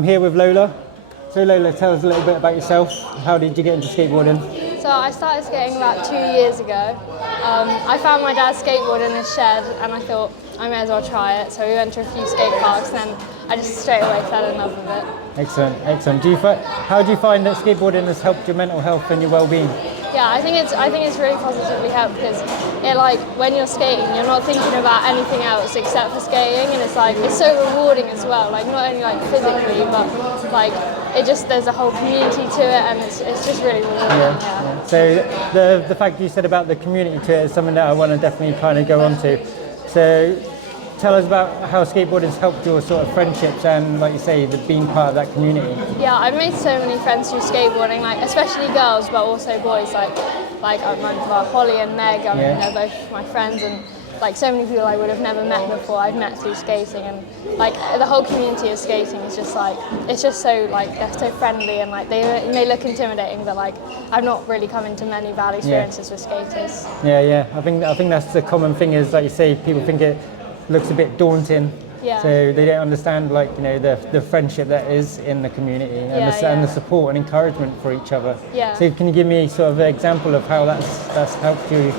I'm here with Lola. So Lola, tell us a little bit about yourself. How did you get into skateboarding? So I started skating about 2 years ago. I found my dad's skateboard in his shed and I thought I may as well try it. So we went to a few skate parks and then I just straight away fell in love with it. Excellent, excellent. How do you find that skateboarding has helped your mental health and your well-being? Yeah, I think it's really positively helped because when you're skating, you're not thinking about anything else except for skating, and it's so rewarding as well. Like not only physically, but there's a whole community to it, and it's just really rewarding. Yeah. So the fact you said about the community to it is something that I want to definitely kind of go on to. So tell us about how skateboarding has helped your sort of friendships and, like you say, being part of that community. Yeah, I've made so many friends through skateboarding, especially girls, but also boys. Holly and Meg. They're both my friends, and so many people I would have never met before I've met through skating, and the whole community of skating is just it's just so they're so friendly, and they may look intimidating, but I've not really come into many bad experiences with skaters. Yeah. I think that's the common thing is, like you say, people think it looks a bit daunting, so they don't understand the friendship that is in the community and the support and encouragement for each other. So can you give me sort of an example of how that's helped you?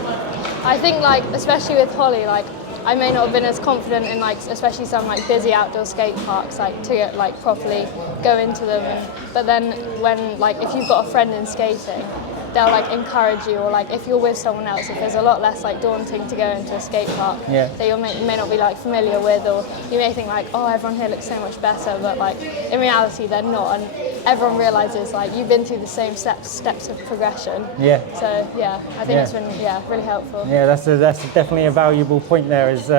I think especially with Holly, I may not have been as confident in especially some busy outdoor skate parks to properly go into them, but then when if you've got a friend in skating, they'll encourage you, or if you're with someone else, if there's a lot less daunting to go into a skate park that you may not be familiar with, or you may think oh, everyone here looks so much better, but in reality they're not, and everyone realizes you've been through the same steps of progression. So I think it's been really helpful. That's definitely a valuable point there, is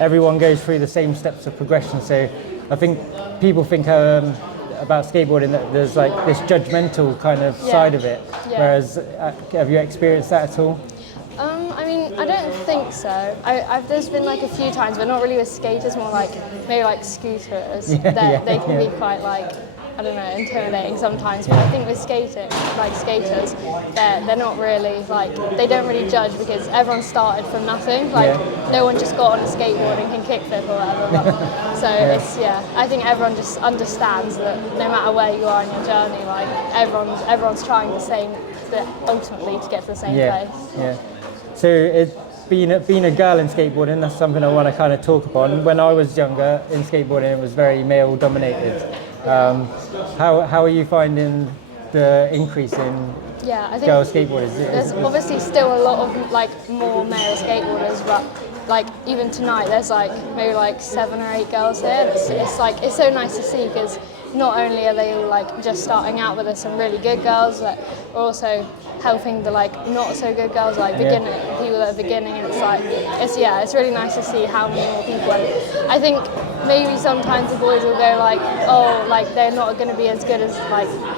everyone goes through the same steps of progression. So I think people think about skateboarding that there's this judgmental kind of side of it, whereas have you experienced that at all? I don't think so. There's been a few times, but not really with skaters, more maybe scooters. They can be quite I don't know, intimidating sometimes, but I think with skaters, they're not really, they don't really judge because everyone started from nothing. No one just got on a skateboard and can kickflip or whatever. I think everyone just understands that no matter where you are in your journey, everyone's trying the same, ultimately to get to the same place. So being a girl in skateboarding, that's something I want to kind of talk upon. When I was younger in skateboarding, it was very male dominated. How are you finding the increase in I think girl skateboarders? There's obviously still a lot of more male skateboarders, but even tonight there's maybe 7 or 8 girls here. It's so nice to see, because not only are they all just starting out, but there's some really good girls that are also helping the not so good girls, people that are beginning, and it's really nice to see how many more people. And I think maybe sometimes the boys will go they're not going to be as good as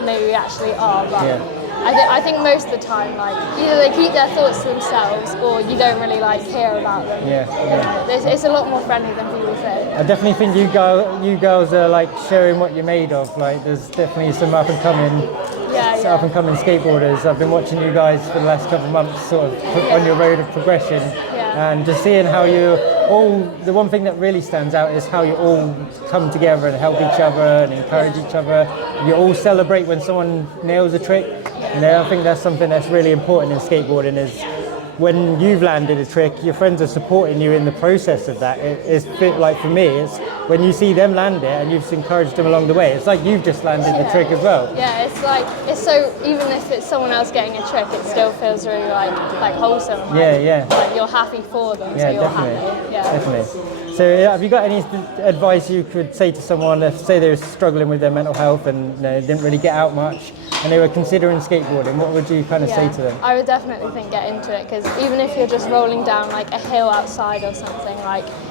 maybe we actually are, but I think most of the time either they keep their thoughts to themselves, or you don't really hear about them. It's a lot more friendly than people think. I definitely think you girls are showing what you're made of. There's definitely some up and coming skateboarders. I've been watching you guys for the last couple of months, sort of on your road of progression, and just seeing how you all. The one thing that really stands out is how you all come together and help each other and encourage each other. You all celebrate when someone nails a trick. I think that's something that's really important in skateboarding, is when you've landed a trick, your friends are supporting you in the process of that. It's for me, it's when you see them land it and you've encouraged them along the way, it's you've just landed the trick as well. It's so, even if it's someone else getting a trick, it still feels really wholesome. You're happy for them, so you're definitely. happy. Definitely. So have you got any advice you could say to someone if, say, they're struggling with their mental health and didn't really get out much, and they were considering skateboarding, what would you kind of say to them? I would definitely think get into it, because even if you're just rolling down a hill outside or something,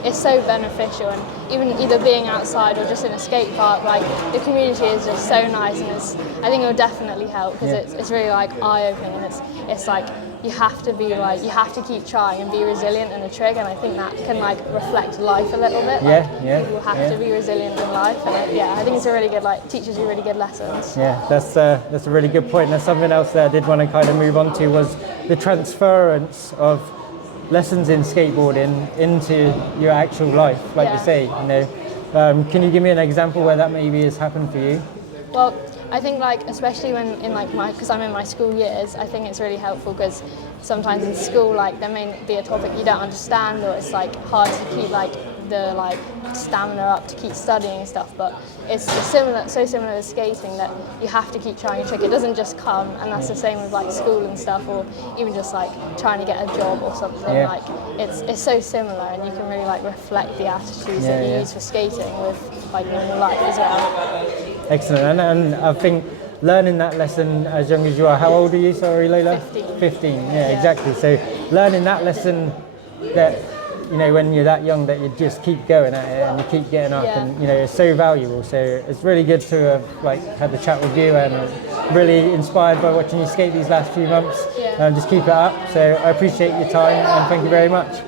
it's so beneficial, and even either being outside or just in a skate park, the community is just so nice, and I think it will definitely help, because it's really eye-opening, and it's you have to be you have to keep trying and be resilient in a trick, and I think that can reflect life a little bit. People have to be resilient in life, and I think it's a really good teaches you really good lessons. That's a really good point. And there's something else that I did want to kind of move on to, was the transference of lessons in skateboarding into your actual life, you say. Can you give me an example where that maybe has happened for you? Well, I think like especially when in like because I'm in my school years, I think it's really helpful because sometimes in school like there may be a topic you don't understand, or it's like hard to keep like the like stamina up to keep studying and stuff. But it's so similar to skating that you have to keep trying a trick. It doesn't just come, and that's the same with like school and stuff, or even just like trying to get a job or something. Yeah. Like it's so similar, and you can really like reflect the attitudes that you use for skating with like normal life as well. Excellent, and I think learning that lesson as young as you are, how old are you, sorry Lola? 15. 15, yeah, exactly. So learning that lesson that, you know, when you're that young, that you just keep going at it and you keep getting up, and you know, it's so valuable. So it's really good to have like had the chat with you, and really inspired by watching you skate these last few months. Just keep it up. So I appreciate your time, and thank you very much.